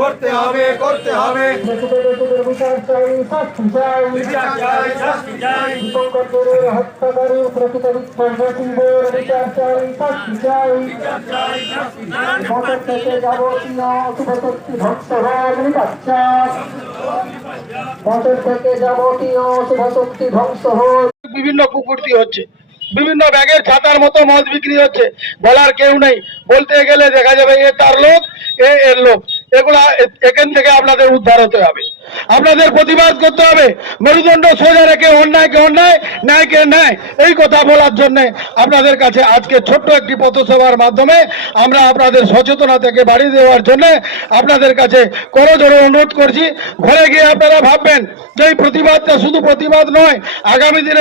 করতে হবে করতে হবে হত্যাকারী প্রকৃত বিচ্ছন্নদের বিচার চাই, শাস্তি চাই। মঠের থেকে যাবতীয় শুভশক্তি ধ্বংসভাগ নিপাচ্ছাস। মঠের থেকে যাবতীয় শুভশক্তি ধ্বংস হোক। বিভিন্ন কুকুরতি হচ্ছে, বিভিন্ন ব্যাগের ছাতার মতো মদ বিক্রি হচ্ছে, বলার কেউ নেই। বলতে গেলে দেখা যাবে এ তার লোক, এর লোক। এগুলা এখান থেকে আপনাদের উদ্ধার হতে হবে, আপনাদের প্রতিবাদ করতে হবে। মেরুদণ্ড সোজা রেখে অন্যায়কে অন্যায়, ন্যায়কে ন্যায়, এই কথা বলার জন্য আপনাদের কাছে আজকে ছোট্ট একটি পথসভার মাধ্যমে আমরা আপনাদের সচেতনতা থেকে বাড়িয়ে দেওয়ার জন্য আপনাদের কাছে করজোড়ে অনুরোধ করছি। ঘরে গিয়ে আপনারা ভাববেন যে এই প্রতিবাদটা শুধু প্রতিবাদ নয়, আগামী দিনে